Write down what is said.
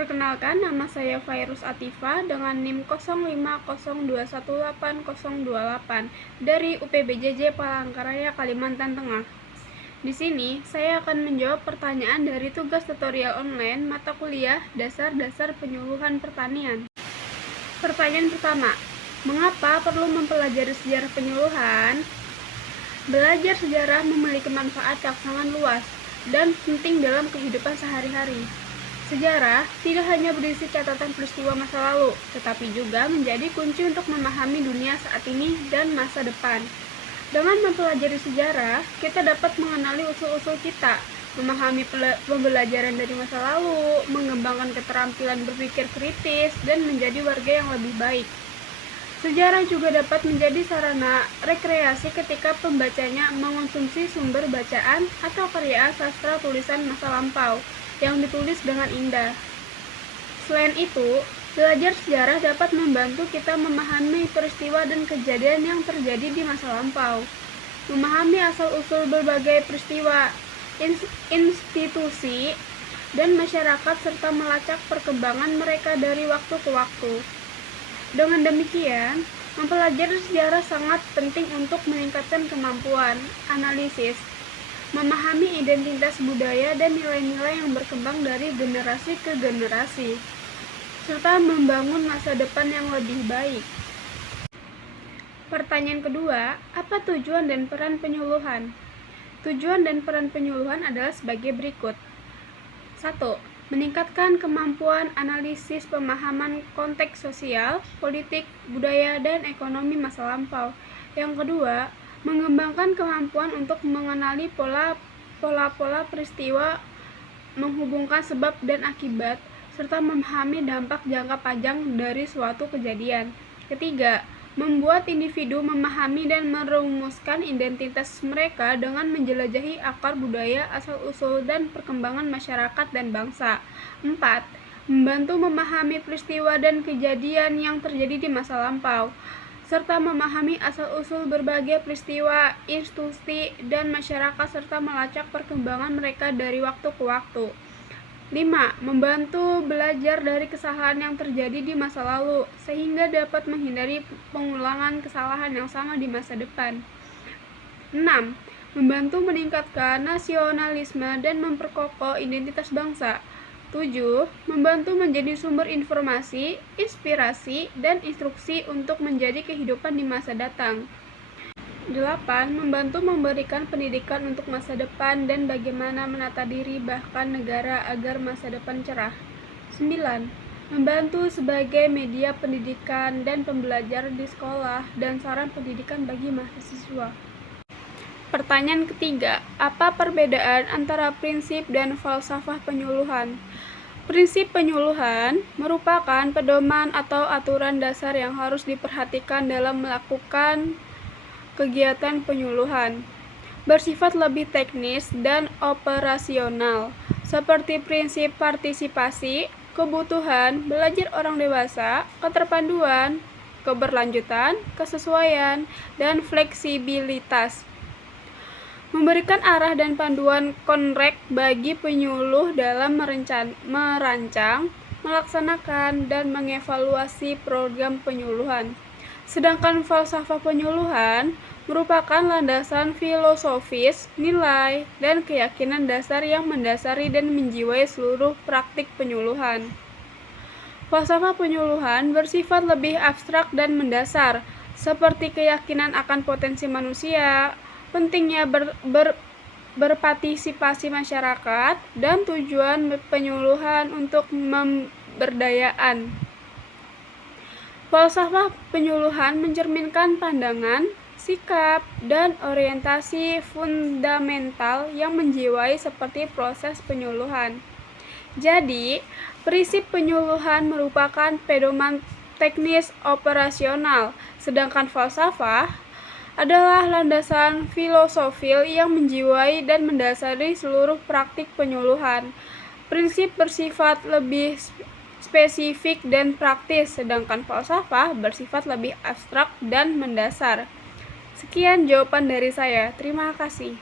Perkenalkan, nama saya Fairuz Atifa dengan NIM 0502180028 dari UPBJJ Palangkaraya, Kalimantan Tengah. Di sini, saya akan menjawab pertanyaan dari tugas tutorial online mata kuliah Dasar-Dasar Penyuluhan Pertanian. Pertanyaan pertama, mengapa perlu mempelajari sejarah penyuluhan? Belajar sejarah memiliki manfaat yang sangat luas dan penting dalam kehidupan sehari-hari. Sejarah tidak hanya berisi catatan peristiwa masa lalu, tetapi juga menjadi kunci untuk memahami dunia saat ini dan masa depan. Dengan mempelajari sejarah, kita dapat mengenali usul-usul kita, memahami pembelajaran dari masa lalu, mengembangkan keterampilan berpikir kritis, dan menjadi warga yang lebih baik. Sejarah juga dapat menjadi sarana rekreasi ketika pembacanya mengonsumsi sumber bacaan atau karya sastra tulisan masa lampau yang ditulis dengan indah. Selain itu, belajar sejarah dapat membantu kita memahami peristiwa dan kejadian yang terjadi di masa lampau, memahami asal-usul berbagai peristiwa, institusi, dan masyarakat, serta melacak perkembangan mereka dari waktu ke waktu. Dengan demikian, mempelajari sejarah sangat penting untuk meningkatkan kemampuan analisis, memahami identitas budaya dan nilai-nilai yang berkembang dari generasi ke generasi, serta membangun masa depan yang lebih baik. Pertanyaan kedua, apa tujuan dan peran penyuluhan? Tujuan dan peran penyuluhan adalah sebagai berikut. 1. Meningkatkan kemampuan analisis pemahaman konteks sosial, politik, budaya, dan ekonomi masa lampau. Yang kedua, mengembangkan kemampuan untuk mengenali pola-pola peristiwa, menghubungkan sebab dan akibat, serta memahami dampak jangka panjang dari suatu kejadian. Ketiga, membuat individu memahami dan merumuskan identitas mereka dengan menjelajahi akar budaya, asal-usul, dan perkembangan masyarakat dan bangsa. 4. Membantu memahami peristiwa dan kejadian yang terjadi di masa lampau, serta memahami asal-usul berbagai peristiwa, institusi, dan masyarakat, serta melacak perkembangan mereka dari waktu ke waktu. 5. Membantu belajar dari kesalahan yang terjadi di masa lalu, sehingga dapat menghindari pengulangan kesalahan yang sama di masa depan. 6. Membantu meningkatkan nasionalisme dan memperkokoh identitas bangsa. 7. Membantu menjadi sumber informasi, inspirasi, dan instruksi untuk menjadi kehidupan di masa datang. 8. Membantu memberikan pendidikan untuk masa depan dan bagaimana menata diri bahkan negara agar masa depan cerah. 9. Membantu sebagai media pendidikan dan pembelajaran di sekolah dan saran pendidikan bagi mahasiswa. Pertanyaan ketiga, apa perbedaan antara prinsip dan falsafah penyuluhan? Prinsip penyuluhan merupakan pedoman atau aturan dasar yang harus diperhatikan dalam melakukan kegiatan penyuluhan. Bersifat lebih teknis dan operasional, seperti prinsip partisipasi, kebutuhan, belajar orang dewasa, keterpaduan, keberlanjutan, kesesuaian, dan fleksibilitas. Memberikan arah dan panduan konkret bagi penyuluh dalam merancang, melaksanakan, dan mengevaluasi program penyuluhan. Sedangkan falsafah penyuluhan merupakan landasan filosofis, nilai, dan keyakinan dasar yang mendasari dan menjiwai seluruh praktik penyuluhan. Falsafah penyuluhan bersifat lebih abstrak dan mendasar, seperti keyakinan akan potensi manusia, pentingnya berpartisipasi masyarakat, dan tujuan penyuluhan untuk pemberdayaan. Falsafah penyuluhan mencerminkan pandangan, sikap, dan orientasi fundamental yang menjiwai seperti proses penyuluhan. Jadi, prinsip penyuluhan merupakan pedoman teknis operasional, sedangkan falsafah adalah landasan filosofil yang menjiwai dan mendasari seluruh praktik penyuluhan. Prinsip bersifat lebih spesifik dan praktis, sedangkan falsafah bersifat lebih abstrak dan mendasar. Sekian jawaban dari saya. Terima kasih.